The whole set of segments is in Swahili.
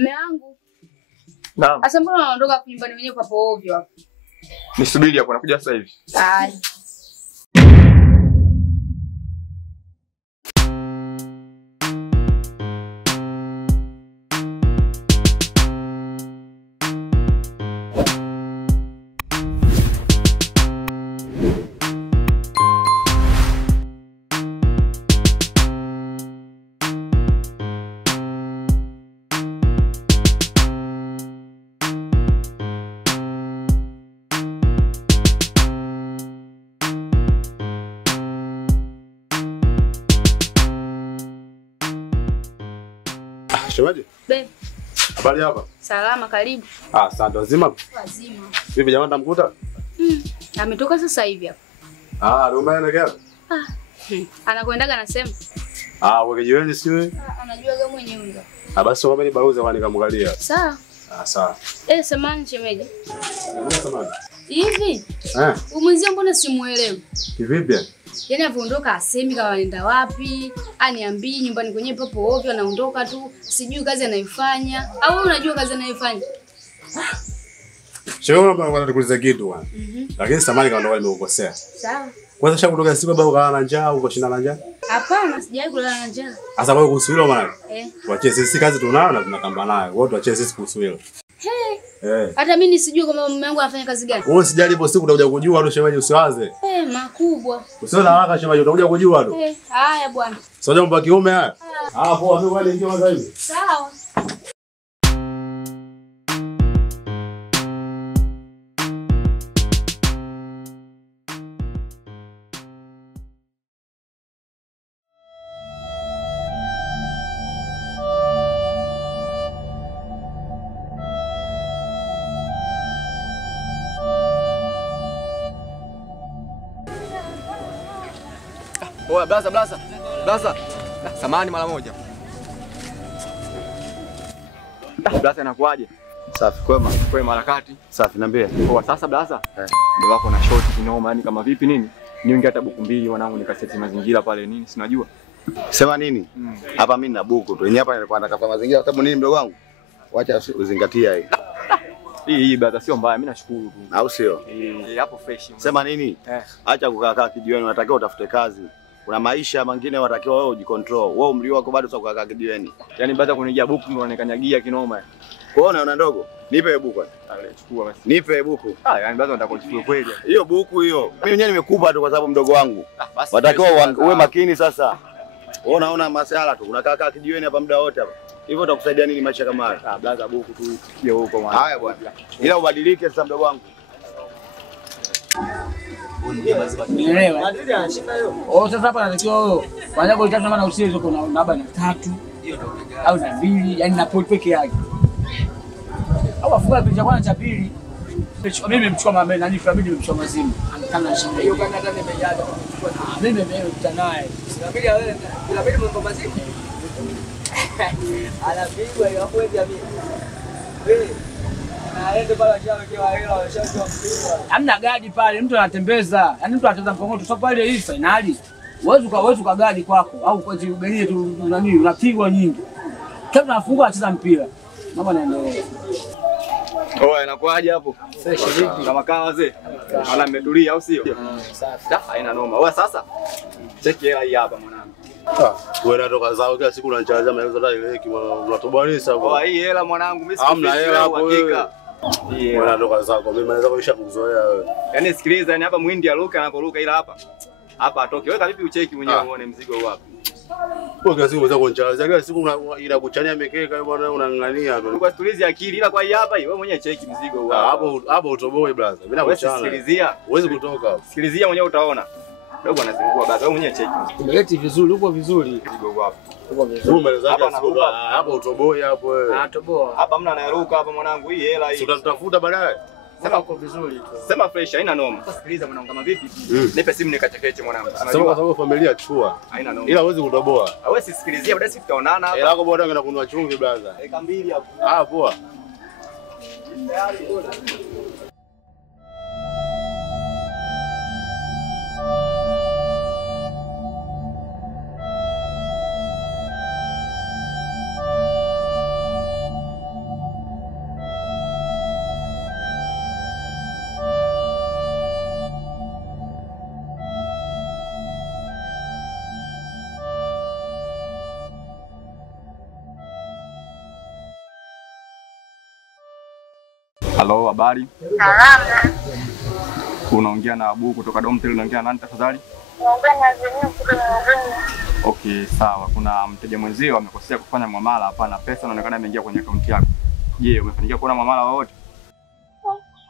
Mume wangu. Naam. Asa mbona unaondoka nyumbani mwenyewe papo ovyo hapo? Nisubiri hapo nakuja sasa hivi. Haya. Shemeji? Be. Habari hapa? Salama, karibu. Asante. Wazima? Wazima. Vipi jamaa tamkuta? Ametoka sasa hivi hapa. Ndio maana gani? Anakwendaga anasema. Wewe jioni siwe? Anajua kama mwenyewe. Basi kama ni baruza kwani kamwangalia. Sawa. Sawa. Samani shemeji. Samani. Hivi? Umwenzia mbona simuelewi? Kivipi? Yaani anaondoka asemi kama anaenda wapi, aniambii nyumbani kwenyewe papo ovyo anaondoka tu, sijui kazi anaifanya. Au wewe unajua kazi anaifanya? Shemeji mbona nikuuliza kitu bwana? Lakini samani kama ndo nimekukosea. Sawa. Kwanza shaka kutoka siku baba ukalala na njaa uko shinda na njaa? Hapana, sijawahi kulala na njaa. Sasa wewe kuhusu hilo maana? Tuachie sisi kazi tunayo na tunakamba nayo. Wewe tuachie sisi kuhusu hilo. Hata mimi sijui kama mume wangu anafanya kazi gani. Wewe usijali ipo siku utakuja kujua tu shemeji usiwaze. Makubwa. Usiwe na haraka shemeji utakuja kujua tu. Haya bwana. Sio jambo la kiume haya. Poa mimi wale ndio hivi. Sawa. Oya blaza. Samani mara moja. Blaza inakuaje? Safi kwema. Kwema harakati. Safi niambie. Poa sasa blaza. Ndio wako na short kinoma yani kama vipi nini? Niunge hata buku mbili wanangu nikaseti mazingira pale nini si unajua. Sema nini? Hapa mimi na buku tu. Yenyewe hapa nilikuwa nataka mazingira kwa sababu nini mdogo wangu? Wacha uzingatia hii. Hii blaza sio mbaya, mimi nashukuru tu. Au sio? Hapo fresh. Sema nini? Acha kukaa kijiweni, unatakiwa utafute kazi. Kuna maisha mengine unatakiwa wewe ujicontrol. Wewe umri wako bado sio kukaa kijiweni. Yaani baada kunijia buku ndo anakanyagia kinoma. Kuona una ndogo? Nipe buku. Chukua basi. Nipe buku. Yaani baada nataka kuchukua kweli. Hiyo buku hiyo. Mimi mwenyewe nimekupa tu kwa sababu mdogo wangu. Unatakiwa uwe makini sasa. Wewe unaona masuala tu. Unakaa kijiweni hapa muda wote hapa. Hivyo utakusaidia nini maisha kama haya? Blaza buku tu hiyo huko mwana. Haya bwana. Ila ubadilike sasa mdogo wangu. Unaelewa? Sasa hapa natakiwa wewe. Kwanza kwa tatu maana usiweze kuna labda na 3 au na 2, yani na pole peke yake. Au afunga picha kwanza cha pili. Mimi nimemchukua mama nani family nimemchukua mazimu. Anakana shida. Hiyo kana hata nimejaza. Mimi nimekutana naye. Inabidi wewe inabidi mambo mazimu. Anapigwa hiyo hapo jamii. Wewe aende pale achana kwa hela washachwa mpira. Hamna gadi pale, mtu anatembeza. Yaani mtu anatembeza mkongoto sio pale hii finali. Uwezo ka gadi kwako au kwa jiugalie tu nani unapigwa nyingi. Kama unafungwa acheza mpira. Mambo yanaendelea. Oya inakuaje hapo? Fresh vipi? Kama kawa wazee. Wala mmetulia au sio? Safi. Haina noma. Oya sasa. Cheki hela hii hapa mwanangu. Wewe unatoka zao kila siku unacharaza maelezo hata ile unatoboanisa hapo. Hii hela mwanangu mimi hamna hela hapo hakika. Wewe unatoka zako mimi naweza kuisha kuzoea wewe. Yaani sikiliza yani hapa mwindi aluka anaporuka ila hapa atoke. Weka vipi ucheki mwenyewe uone mzigo wapi. Kwa kila siku unaweza kucharaza kila siku ila kuchania mekeka bwana unang'ang'ania tu. Kwa tulizi akili ila kwa hii hapa wewe mwenyewe cheki mzigo wapi. Hapo utoboi brother. Bila kuchana. Sikilizia. Huwezi kutoka. Sikilizia mwenyewe utaona. Dogo anazingua basi wewe mwenyewe cheki. Umeleti vizuri, uko vizuri. Mzigo wapi. Uko vizuri. Hapo utoboi hapo wewe. Toboa. Hapa mna anaruka hapa mwanangu hii hela hii. Tutamtafuta baadaye. Sema uko vizuri tu. Sema fresh haina noma. Sikiliza mwanangu kama vipi? Nipe simu nikachekeche mwanangu. Sema kwa sababu familia chua. Haina noma. Ila huwezi kutoboa. Wewe sisikilizia baadaye tutaonana hapa. Hela yako bwana ngenda kununua chumvi brother. Eka 2 hapo. Poa. Halo, habari? Salama. Unaongea na Abu kutoka Domtel, unaongea nani tafadhali? Naongea na Zenyu kutoka Mwanza. Okay, sawa. Kuna mteja mwenzio amekosea kufanya muamala hapa na pesa inaonekana imeingia kwenye akaunti yako. Je, umefanikiwa kuona muamala wowote?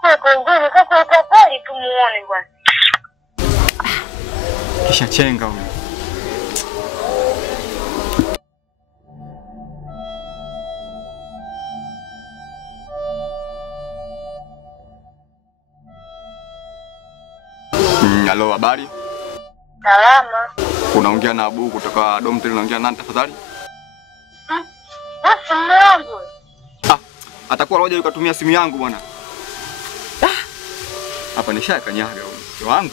Kwa nzuri sasa utapali tumuone bwana. Kisha chenga huyo. Halo, habari? Salama. Unaongea na Abu kutoka Domtel, unaongea nani tafadhali? Simu yangu. Atakuwa roja ukatumia simu yangu bwana. Hapa nishakanyaga huyo wangu.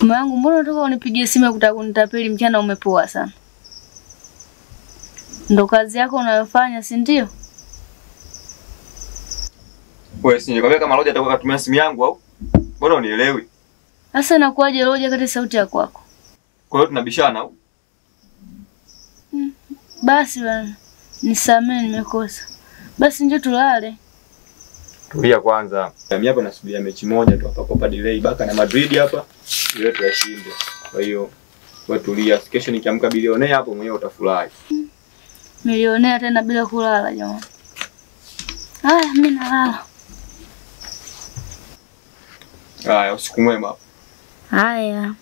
Mume wangu, mbona unataka unipigie simu ya kutaka kunitapeli? Mchana umepoa sana. Ndo kazi yako unayofanya, si ndio? Wewe si nikwambia kama roja atakuwa katumia simu yangu au? Mbona unielewi? Sasa inakuwaje roja kati sauti ya kwako? Kwa hiyo tunabishana au? Basi bwana, nisamee nimekosa. Basi njoo tulale. Tulia kwanza. Mimi hapa nasubiria mechi moja tu hapa Copa del Rey Barca na Madrid hapa. Ile tuyashinde. Kwa hiyo wewe tulia. Kesho nikiamka bilionea hapo mwenyewe utafurahi. Milionea tena bila kulala jamani. Haya, mimi nalala. Haya, usiku mwema. Haya.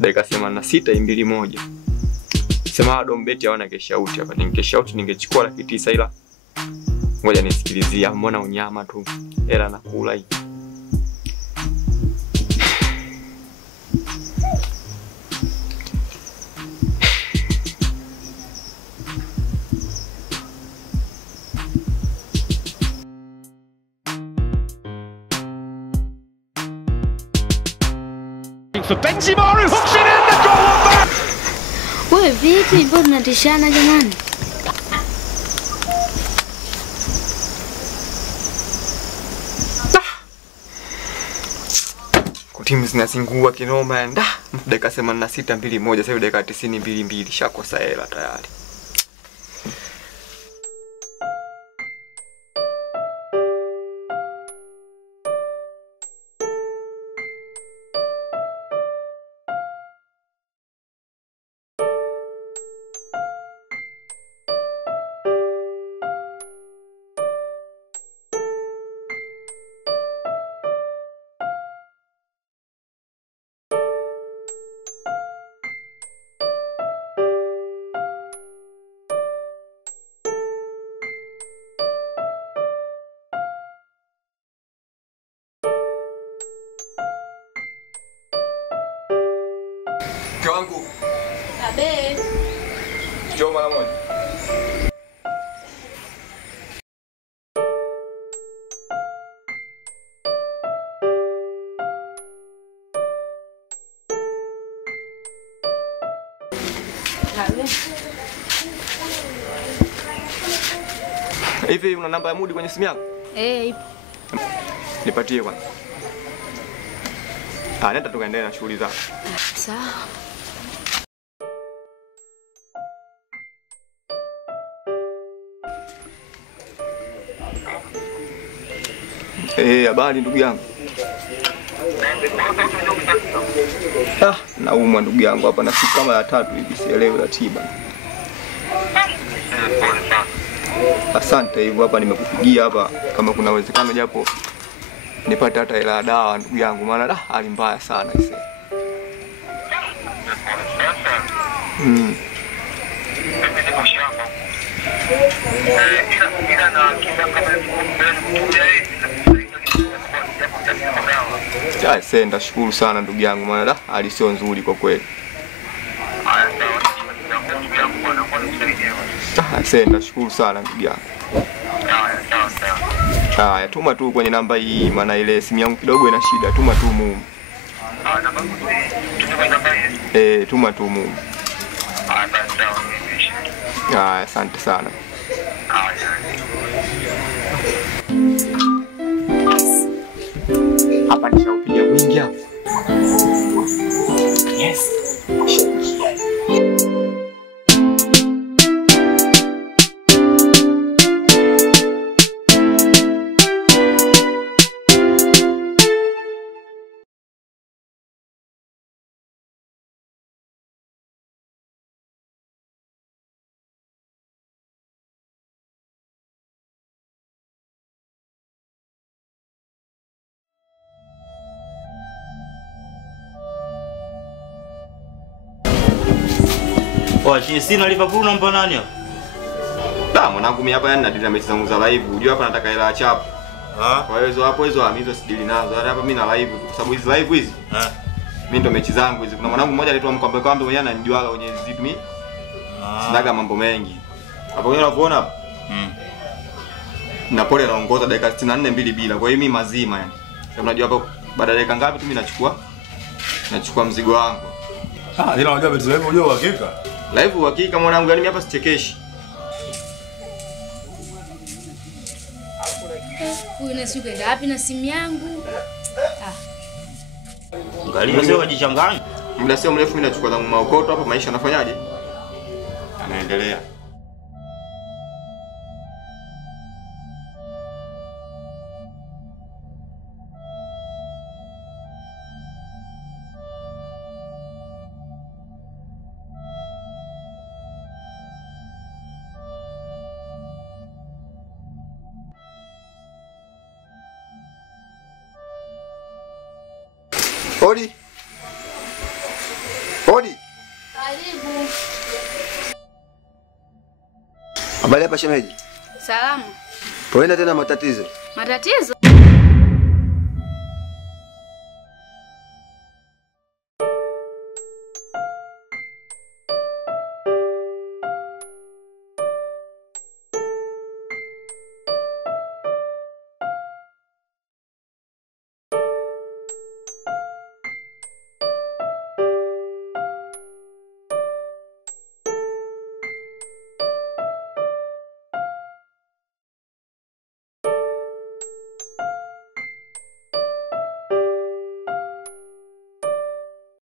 Dakika 86 2-1. Sema Dombeti hawana cash out hapa. Ningecash out ningechukua 900 ila ngoja nisikilizia, mbona unyama tu. Hela nakula hii. For Benzema who hooks it in the goal. Wewe vipi? Mbona tunatishana jamani? Timu zinazingua kinoma nda. Dakika 86 2-1, sasa hivi dakika 90 2-2 shakosa hela tayari. Wangu. Abe. Njoo mara moja. Abe. Hivi una namba ya Mudi kwenye simu yako? Ipo. Nipatie kwanza. Nenda tukaendelea na shughuli zako. Sawa. Habari ndugu yangu. Naumwa ndugu yangu hapa na siku kama ya 3 hivi sielewi ratiba. Asante hivyo hapa nimekupigia hapa kama kuna uwezekano japo nipate hata hela dawa ndugu yangu maana hali mbaya sana hivi. Senda shukuru sana ndugu yangu maana hali sio nzuri kwa kweli. Senda shukuru sana ndugu yangu. Haya, tuma tu kwenye namba hii maana ile simu yangu kidogo ina shida, tuma tu mumu. Tuma tu mumu. Asante sana. Hapa nishaupiga mwingi hapa. Yes. Sina Liverpool unampa nani hapo? Da, mwanangu mimi hapa yani nadili mechi zangu za live. Unajua hapa nataka hela ya chapu. Kwa hiyo hizo sidili nazo. Hapa mimi na live kwa sababu hizi live hizi. Mimi ndo mechi zangu hizi. Kuna mwanangu mmoja anaitwa Mkombe mwenyewe ananijuaga kwenye zipi mimi. Sinaga mambo mengi. Hapo unaona hapa? Napoli anaongoza dakika 64 2 bila. Kwa hiyo mimi mazima yani. Sasa unajua hapo baada ya dakika ngapi tu mimi nachukua mzigo wangu. Ila unajua vitu hivyo unajua uhakika. Live uhakika mwanangu, yani mimi hapa sichekeshi. Huyu nasi ukaenda wapi na simu yangu? Angalia sio wajichanganya. Muda sio mrefu mimi nachukua zangu maokoto hapa, maisha yanafanyaje? Yanaendelea. Hodi. Hodi. Karibu. Habari hapa shemeji? Salama. Poenda tena matatizo. Matatizo?